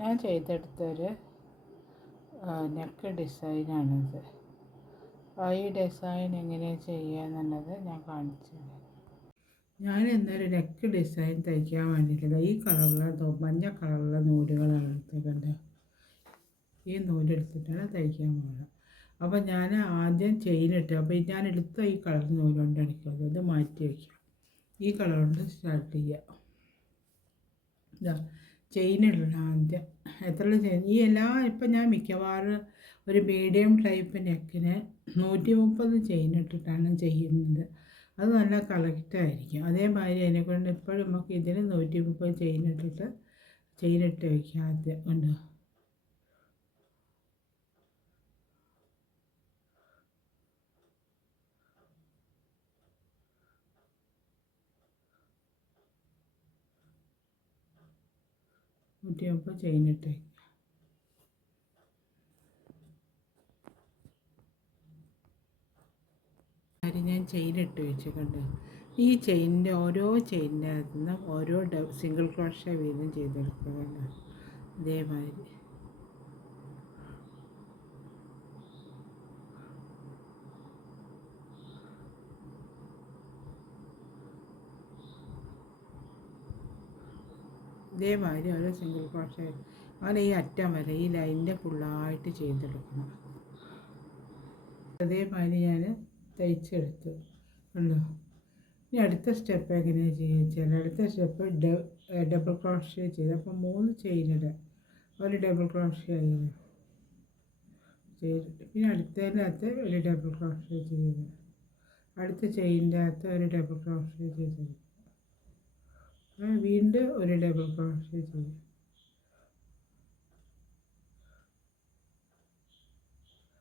ഞാൻ ചെയ്തെടുത്തൊരു നെക്ക് ഡിസൈനാണിത്. ഈ ഡിസൈൻ എങ്ങനെയാണ് ചെയ്യുക എന്നുള്ളത് ഞാൻ കാണിച്ചു തരാം. ഞാൻ ഇന്നൊരു നെക്ക് ഡിസൈൻ തയ്ക്കാൻ വേണ്ടിയിട്ടില്ല. ഈ കളറിലുള്ള മഞ്ഞ കളറിലുള്ള നൂലുകളാണ് എടുത്തേക്കണ്ടത്. ഈ നൂലെടുത്തിട്ടാണ് തയ്ക്കാൻ പോകുന്നത്. അപ്പോൾ ഞാൻ ആദ്യം ചെയിനിട്ട്, അപ്പോൾ ഞാൻ എടുത്ത ഈ കളർ നൂലുകൊണ്ട് അടിക്കുന്നത്. ഇത് മാറ്റി വയ്ക്കാം. ഈ കളർ കൊണ്ട് സ്റ്റാർട്ട് ചെയ്യുക. ഇതാ ചെയിനിടണം ആദ്യം. എത്ര ചെയിൻ ഈ ഇപ്പം ഞാൻ മിക്കവാറും ഒരു മീഡിയം ടൈപ്പ് നെക്കിന് 130 ചെയിനിട്ടിട്ടാണ് ചെയ്യുന്നത്. അത് നല്ല കറക്റ്റായിരിക്കും. അതേമാതിരി അതിനെക്കൊണ്ട് ഇപ്പോഴും നമുക്ക് ഇതിന് 130 ചെയിനിട്ട് വയ്ക്കാം. ആദ്യം ഉണ്ട് 130 ചെയിനിട്ട് വയ്ക്കാം. ഞാൻ ചെയിനിട്ട് വെച്ചിട്ടുണ്ട്. ഈ ചെയിനിൻ്റെ ഓരോ ചെയിനിൻ്റെ അകത്തു നിന്ന് ഓരോ സിംഗിൾ ക്രോഷ്യ വീതം ചെയ്തെടുക്കുക. ഇതേമാതിരി ഓരോ സിംഗിൾ ക്രോഷ്യ അങ്ങനെ ഈ അറ്റം വരെ ഈ ലൈനിൻ്റെ ഫുള്ളായിട്ട് ചെയ്തെടുക്കണം. അതേമാതിരി ഞാൻ തയ്ച്ചെടുത്തു ഉണ്ടോ. ഇനി അടുത്ത സ്റ്റെപ്പ് എങ്ങനെയാണ് ചെയ്യുക? അടുത്ത സ്റ്റെപ്പ് ഡബിൾ ക്രോഷ്യ ചെയ്ത്, അപ്പോൾ 3 ചെയിനിടുക, ഒരു ഡബിൾ ക്രോഷ്യ ചെയ്തിട്ട് പിന്നെ അടുത്തതിൻ്റെ അകത്ത് ഒരു ഡബിൾ ക്രോഷ്യ ചെയ്ത്, അടുത്ത ചെയിനിൻ്റെ അകത്ത് ഒരു ഡബിൾ ക്രോഷ്യ ചെയ്ത്, വീണ്ടും ഒരു ഡബിൾ ക്രോഷ്യ ചെയ്യും.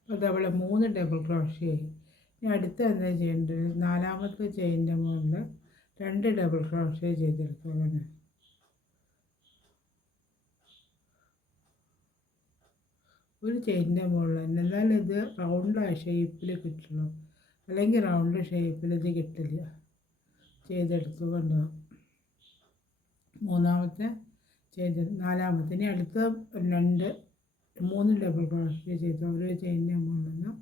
അപ്പോൾ അതവിടെ 3 ഡബിൾ ക്രോഷ്യ ആയി. ഇനി അടുത്ത എന്താ ചെയ്യേണ്ടത്? 4ാമത്തെ ചെയിനിൻ്റെ മുകളിൽ 2 ഡബിൾ ക്രോഷ്യ ചെയ്തെടുക്കുക. ഒരു ചെയിനിൻ്റെ മുകളിൽ തന്നെ, എന്നാലും ഇത് റൗണ്ട് ഷേപ്പിൽ കിട്ടുള്ളൂ, അല്ലെങ്കിൽ റൗണ്ട് ഷേപ്പിൽ ഇത് കിട്ടില്ല. ചെയ്തെടുത്തുകൊണ്ടോ 3ാമത്തെ ചെയ്ത് 4ാമത്തെ. ഇനി അടുത്ത 3 ഡബിൾ ക്രോഷ്യ ചെയ്ത് ഓരോ ചെയിനിൻ്റെ മുകളിൽ നിന്ന്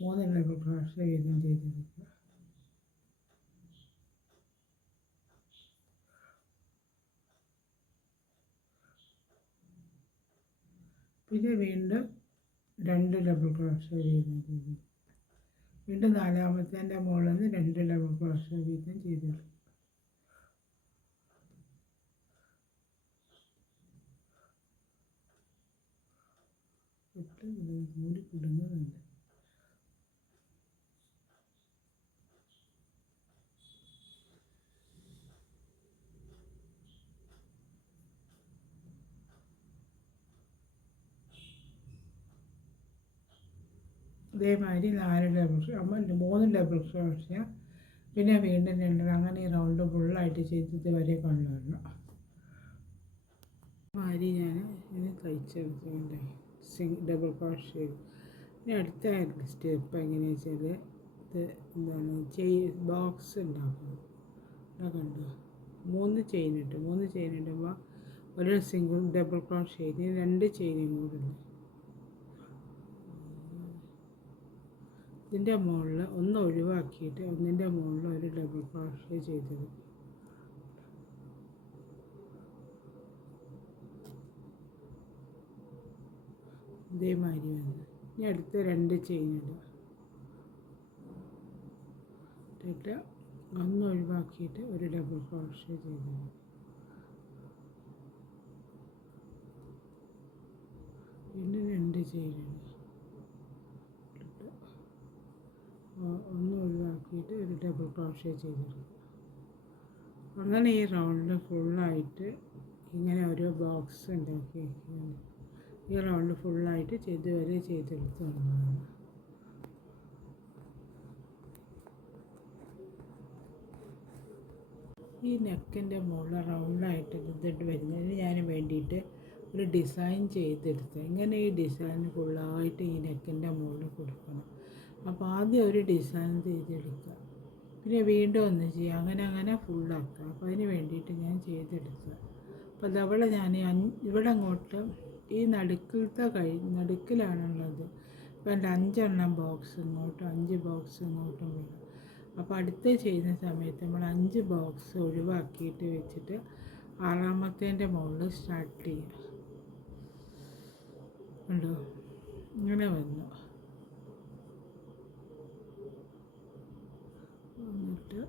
3 ഡബിൾ ക്രോഷ്യ വീതം ചെയ്തെടുക്കുക. പിന്നെ വീണ്ടും 2 ഡബിൾ ക്രോഷ്യ വീതം ചെയ്ത്, വീണ്ടും 4ാമത്തേൻ്റെ മുകളിൽ നിന്ന് 2 ഡബിൾ ക്രോഷ്യ വീതം ചെയ്തെടുക്കുക. മൂടി കുടുങ്ങുന്നുണ്ട്. ഇതേമാതിരി 3 ഡബിൾ ക്രോഷ്യ പിന്നെ വീണ്ടും 2, അങ്ങനെ ഈ റൗണ്ട് ഫുള്ളായിട്ട് ചെയ്തത് വരെ കൊണ്ടുവരണം. മാതിരി ഞാൻ ഇത് തയ്ച്ചെടുത്തുകൊണ്ട് ഡബിൾ ക്രോഷ്യ. ഇനി അടുത്ത സ്റ്റെപ്പ് എങ്ങനെയാണെന്ന് വെച്ചാൽ ഇത് എന്താണ് ബോക്സ് ഉണ്ടാക്കണം. കണ്ടോ 3 ചെയിനിടുമ്പോൾ ഒരു സിംഗിൾ ഡബിൾ ക്രോഷ്യ, ഇനി 2 ചെയിനും കൂടെ ഉണ്ട്. ഇതിൻ്റെ മുകളിൽ ഒന്ന് ഒഴിവാക്കിയിട്ട് ഒന്നിൻ്റെ മുകളിൽ ഒരു ഡബിൾ ക്രോഷ്യ ചെയ്തത്. ഇതേമാതിരി വന്ന് ഇനി അടുത്ത 2 ചെയിനിടുക. ഇട്ടിട്ട് ഒന്ന് ഒഴിവാക്കിയിട്ട് ഒരു ഡബിൾ ക്രോഷ്യ ചെയ്തത്. വീണ്ടും 2 ചെയിനിടുക. ഒന്ന് ഒഴിവാക്കിയിട്ട് ഒരു ഡബിൾ ക്രോഷ്യ ചെയ്തെടുക്കുക. അങ്ങനെ ഈ റൗണ്ട് ഫുള്ളായിട്ട് ഇങ്ങനെ ഓരോ ബോക്സ് ഉണ്ടാക്കി വയ്ക്കുകയാണ്. ഈ റൗണ്ട് ഫുള്ളായിട്ട് വരെ ചെയ്തെടുത്തുകൊണ്ടാണ്. ഈ നെക്കിൻ്റെ മുകളിൽ റൗണ്ടായിട്ട് ഇതിട്ട് വരുന്നതിന് ഞാൻ വേണ്ടിയിട്ട് ഒരു ഡിസൈൻ ചെയ്തെടുത്ത്, ഇങ്ങനെ ഈ ഡിസൈൻ ഫുള്ളായിട്ട് ഈ നെക്കിൻ്റെ മുകളിൽ കൊടുക്കണം. അപ്പോൾ ആദ്യം ഒരു ഡിസൈൻ ചെയ്തെടുക്കുക, പിന്നെ വീണ്ടും ഒന്ന് ചെയ്യുക, അങ്ങനെ ഫുള്ളാക്കുക. അപ്പോൾ അതിന് വേണ്ടിയിട്ട് ഞാൻ ചെയ്തെടുക്കുക. അപ്പോൾ അതവിടെ ഞാൻ ഇവിടെ അങ്ങോട്ട് ഈ നടുക്കിലാണുള്ളത്. അപ്പോൾ എൻ്റെ 5 ബോക്സ് ഇങ്ങോട്ടും 5 ബോക്സ് ഇങ്ങോട്ടും വരും. അപ്പോൾ അടുത്ത് ചെയ്യുന്ന സമയത്ത് നമ്മൾ 5 ബോക്സ് ഒഴിവാക്കിയിട്ട് വെച്ചിട്ട് 6-ാമത്തേൻ്റെ മുകളിൽ സ്റ്റാർട്ട് ചെയ്യുക. ഉണ്ടോ? ഇങ്ങനെ വന്നു. എന്നിട്ട്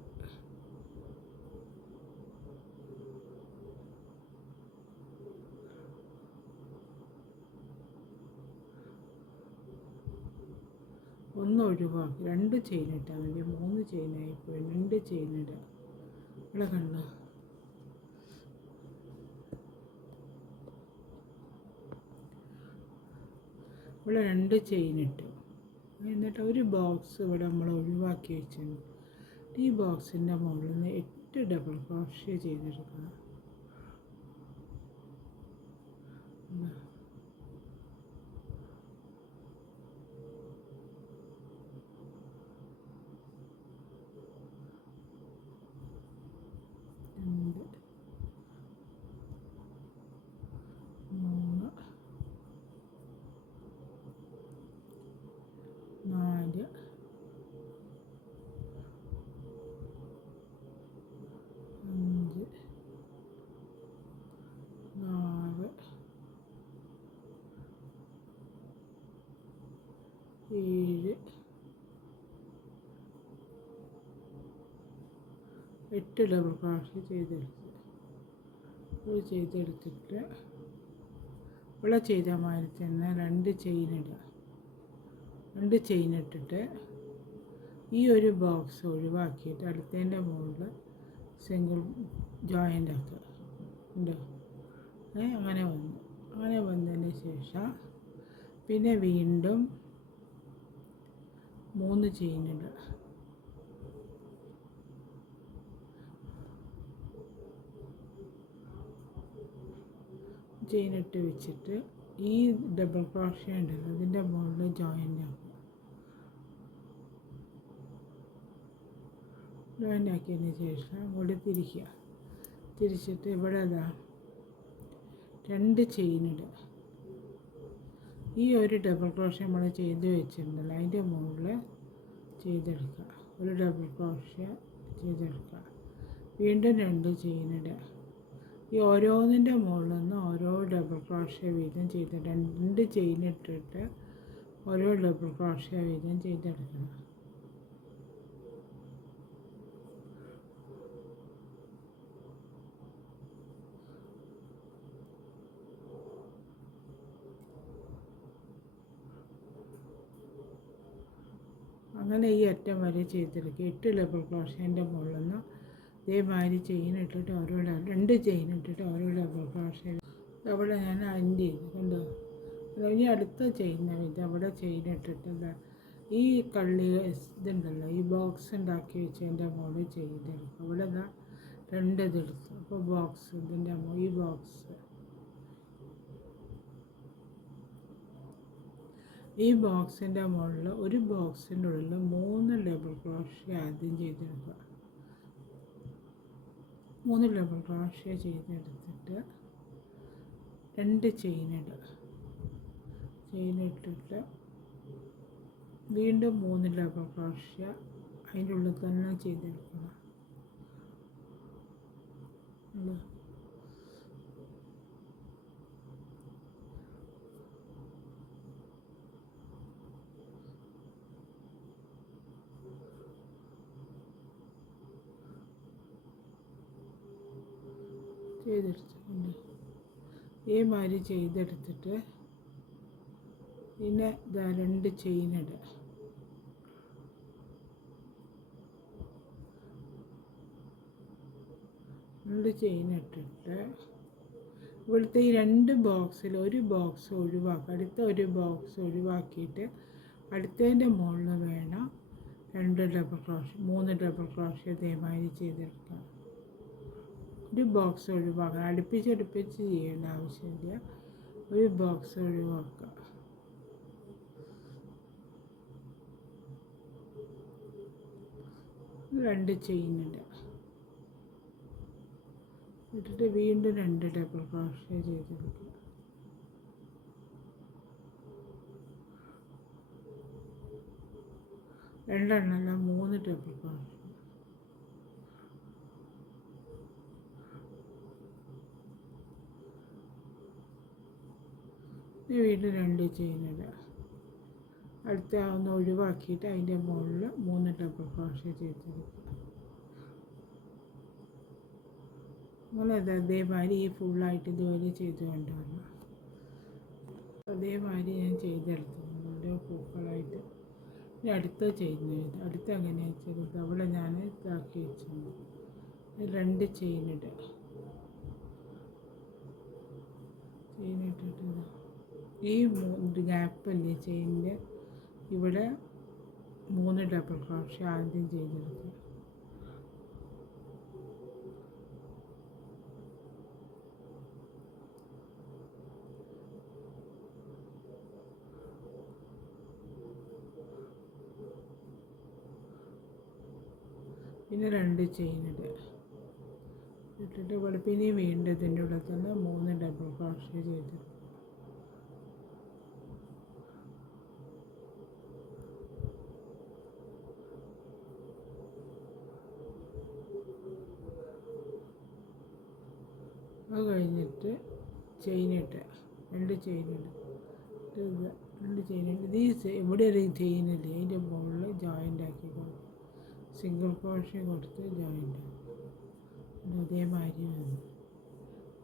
ഒന്ന് ഒഴിവാക്കി 2 ചെയിൻ ഇട്ടാൽ മതി. 3 ചെയിനായിപ്പോയി. 2 ചെയിൻ ഇടുക. ഇവിടെ കണ്ടോ? ഇവിടെ 2 ചെയിൻ ഇട്ടു. എന്നിട്ട് ഒരു ബോക്സ് ഇവിടെ നമ്മൾ ഒഴിവാക്കി വെച്ചിട്ടുണ്ട്. ഈ ബോക്സിൻ്റെ മുകളിൽ നിന്ന് 8 ഡബിൾ ക്രോഷ്യ ചെയ്തെടുക്കണം. എട്ട് ഡബിൾ ക്രോഷ്യ ചെയ്തെടുത്തിട്ട് ഇവിടെ ചെയ്ത മാതിരി തന്നെ 2 ചെയിൻ ഇടുക. 2 ചെയിൻ ഇട്ടിട്ട് ഈ ഒരു ബോക്സ് ഒഴിവാക്കിയിട്ട് അടുത്തതിൻ്റെ മുകളിൽ സിംഗിൾ ജോയിൻ്റ് ആക്കുക. ഉണ്ടോ? അങ്ങനെ വന്നതിന് ശേഷം പിന്നെ വീണ്ടും 3 ചെയിൻ ഇടുക. ചെയിൻ ഇട്ട് വെച്ചിട്ട് ഈ ഡബിൾ ക്രോഷ്യ ഉണ്ടല്ലോ അതിൻ്റെ മുകളിൽ ജോയിൻ്റ് ആക്കുക. ജോയിൻ്റ് ആക്കിയതിന് ശേഷം ഇവിടെ തിരിച്ചിട്ട് ഇവിടെ 2 ചെയിൻ ഇടുക. ഈ ഒരു ഡബിൾ ക്രോഷ്യ നമ്മൾ ചെയ്ത് വെച്ചിട്ടുണ്ടല്ലോ അതിൻ്റെ മുകളിൽ ചെയ്തെടുക്കുക. ഒരു ഡബിൾ ക്രോഷ്യ ചെയ്തെടുക്കുക. വീണ്ടും 2 ചെയിൻ ഇടുക. ഈ ഓരോന്നിൻ്റെ മുകളിൽ നിന്ന് ഓരോ ഡബിൾ ക്രോഷ്യ വീതം 2 ചെയിൻ ഇട്ടിട്ട് ഓരോ ഡബിൾ ക്രോഷ്യ വീതം ചെയ്തെടുക്കണം. അങ്ങനെ ഈ അറ്റം വരെ ചെയ്തെടുക്കുക. 8 ഡബിൾ ക്രോഷ്യേൻ്റെ മുകളിൽ നിന്ന് ഇതേമാതിരി ചെയിൻ ഇട്ടിട്ട് 2 ചെയിൻ ഇട്ടിട്ട് ഓരോ ഡബിൾ ക്രോഷ്യ അവിടെ ഞാൻ അൻഡ് ചെയ്തു. കണ്ടോ? ഇനി അടുത്ത ചെയ്യുന്ന വിധം അവിടെ ചെയിൻ ഇട്ടിട്ട് ഈ ഇതുണ്ടല്ലോ ഈ ബോക്സ് ഉണ്ടാക്കി വെച്ചതിൻ്റെ മുകളിൽ ചെയ്തെടുക്കും. അവിടെ 2 ഇതെടുത്തു. അപ്പോൾ ബോക്സ് ഇതിൻ്റെ ഈ ബോക്സിൻ്റെ മുകളിൽ ഒരു ബോക്സിൻ്റെ ഉള്ളിൽ 3 ഡബിൾ ക്രോഷ്യ ആദ്യം ചെയ്തെടുക്കുക. 3 ഡബിൾ ക്രോഷ്യ ചെയ്തെടുത്തിട്ട് 2 ചെയിൻ ഇടുക. ചെയിൻ ഇട്ടിട്ട് വീണ്ടും 3 ഡബിൾ ക്രോഷ്യ അതിൻ്റെ ഉള്ളിൽ തന്നെ ചെയ്തെടുക്കണം. ചെയ്തെടുത്തിട്ടുണ്ട്. ഇതേമാതിരി ചെയ്തെടുത്തിട്ട് പിന്നെ 2 ചെയിൻ ഇടുക. 2 ചെയിൻ ഇട്ടിട്ട് ഇവിടുത്തെ ഈ 2 ബോക്സിൽ ഒരു ബോക്സ് ഒഴിവാക്കുക. അടുത്ത ഒരു ബോക്സ് ഒഴിവാക്കിയിട്ട് അടുത്തതിൻ്റെ മുകളിൽ വേണം 2 ഡബിൾ ക്രോഷ്യ 3 ഡബിൾ ക്രോഷ്യ ഇതേമാതിരി ചെയ്തെടുക്കുക. ഒരു ബോക്സ് ഒഴിവാക്കുക. അടുപ്പിച്ച് ചെയ്യേണ്ട ആവശ്യമില്ല. ഒരു ബോക്സ് ഒഴിവാക്കുക. രണ്ട് ചെയിൻ ഇടുക. ഇട്ടിട്ട് വീണ്ടും 2 ഡബിൾ ക്രോഷ്യ ചെയ്തെടുക്കുക. രണ്ടെണ്ണമല്ല 3 ഡബിൾ ക്രോഷ്യ. വീണ്ടും 2 ചെയിൻ ഇടുക. അടുത്ത ഒന്ന് ഒഴിവാക്കിയിട്ട് അതിൻ്റെ മുകളിൽ 3 ഡബിൾ ക്രോഷ്യ ചെയ്തെടുക്കുക. അങ്ങനെ അതേമാതിരി ഈ ഫുള്ളായിട്ട് ഇതുപോലെ ചെയ്ത് കൊണ്ടുവരണം. അതേമാതിരി ഞാൻ ചെയ്തെടുത്തിട്ടുണ്ട് ഓരോ പൂക്കളായിട്ട്. ഇനി അടുത്ത ചെയ്യുന്നത് അടുത്ത എങ്ങനെയാണെന്ന് വെച്ചാൽ അവിടെ ഞാൻ ഇതാക്കി വെച്ചിട്ടുണ്ട്. 2 ചെയിൻ ഇടുക. ചെയിൻ ഇട്ടിട്ട് ഈ 3 ഗ്യാപ്പല്ലേ ചെയിനിൻ്റെ ഇവിടെ 3 ഡബിൾ ക്രോഷ്യ ആദ്യം ചെയ്തെടുക്കുക. പിന്നെ 2 ചെയിൻ ഇടുക. ഇട്ടിട്ട് ഇവിടെ പിന്നെ വീണ്ടും ഇതിൻ്റെ ഉള്ളിൽ തന്നെ 3 ഡബിൾ ക്രോഷ്യ ചെയ്തെടുക്കുക. അത് കഴിഞ്ഞിട്ട് ചെയിൻ ഇട്ടുക. 2 ചെയിൻ ഇടുക. 2 ചെയിൻ ഇട്ട് ഇവിടെ ഒരു ചെയിനില്ലേ അതിൻ്റെ മുകളിൽ ജോയിൻ്റ് ആക്കി കൊടുക്കുക. സിംഗിൾ ക്രോഷ്യ കൊടുത്ത് ജോയിൻ്റ് ആക്കി. അതേമാതിരി വന്നു.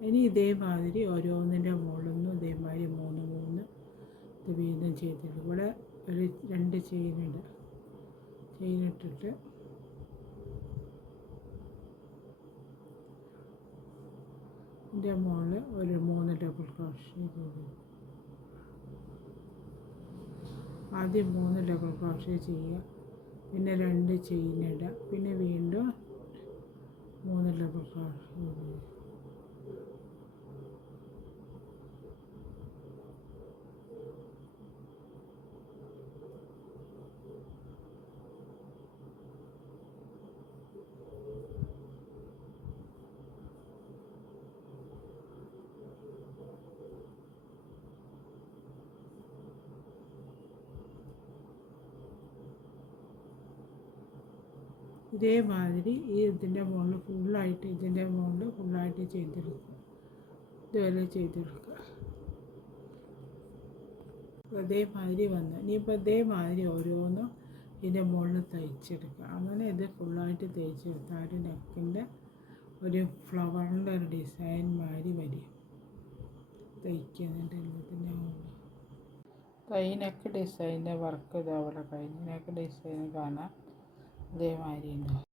ഇനി ഇതേമാതിരി ഓരോന്നിൻ്റെ മുകളിൽ നിന്നും ഇതേമാതിരി 3 ഇത് വീണ്ടും ചെയ്തിട്ട് ഇവിടെ ഒരു 2 ചെയിൻ ഇടുക. ചെയിൻ ഇട്ടിട്ട് ഇതിൻ്റെ മുകളിൽ ഒരു 3 ഡബിൾ ക്രോഷ്യ ചെയ്തു. ആദ്യം 3 ഡബിൾ ക്രോഷ്യ ചെയ്യുക. പിന്നെ 2 ചെയിൻ ഇടുക. പിന്നെ വീണ്ടും 3 ഡബിൾ ക്രോഷ്യ ചെയ്യുക. ഇതേമാതിരി ഇതിൻ്റെ മുകളിൽ ഫുള്ളായിട്ട് ചെയ്തെടുക്കുക. ഇതുവരെ ചെയ്തെടുക്കുക. അതേമാതിരി വന്ന് ഇനിയിപ്പോൾ ഇതേമാതിരി ഓരോന്നും ഇതിൻ്റെ മുകളിൽ തയ്ച്ചെടുക്കുക. അങ്ങനെ ഇത് ഫുള്ളായിട്ട് തയ്ച്ചെടുത്താൽ ഒരു നെക്കിൻ്റെ ഒരു ഫ്ലവറിൻ്റെ ഒരു ഡിസൈൻ മാതിരി വരും. തയ്ക്കുന്നുണ്ട് എല്ലാത്തിൻ്റെ മുകളിൽ നെക്ക് ഡിസൈനിൻ്റെ വർക്ക് ഇത് അവിടെ കഴിഞ്ഞ് നെക്ക് ഡിസൈൻ കാണാൻ അതേമാതിരി ഉണ്ടാവും.